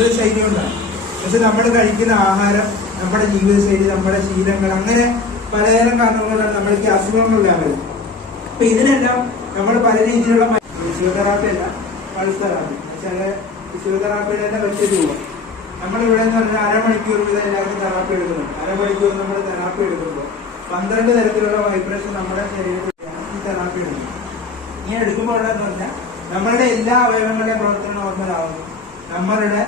ജീവിതശൈലി കൊണ്ടാണ്. പക്ഷെ നമ്മൾ കഴിക്കുന്ന ആഹാരം, നമ്മുടെ ജീവിതശൈലി, നമ്മുടെ ശീലങ്ങൾ, അങ്ങനെ പലതരം കാരണങ്ങളാണ് നമ്മൾക്ക് അസുഖങ്ങളെല്ലാം വരുന്നത്. അപ്പൊ ഇതിനെല്ലാം നമ്മൾ പല രീതിയിലുള്ള ഫിസിയോതെറാപ്പി അല്ല, പൾസ് തെറാപ്പി, ചില ഫിസിയോതെറാപ്പിയുടെ തന്നെ വലിയ രൂപം. നമ്മളിവിടെ എന്ന് പറഞ്ഞാൽ അരമണിക്കൂർ വീതം എല്ലാവർക്കും തെറാപ്പി എടുക്കുന്നുണ്ട്. അരമണിക്കൂർ നമ്മൾ തെറാപ്പി എടുക്കുമ്പോൾ 12 തരത്തിലുള്ള വൈബ്രേഷൻ നമ്മുടെ ശരീരത്തിലാണ് ഈ തെറാപ്പി എടുക്കുന്നത്. ഇങ്ങനെ എടുക്കുമ്പോൾ ഉള്ളതെന്ന് പറഞ്ഞാൽ നമ്മളുടെ എല്ലാ അവയവങ്ങളുടെയും പ്രവർത്തനം നോർമൽ ആവുന്നു. നമ്മളുടെ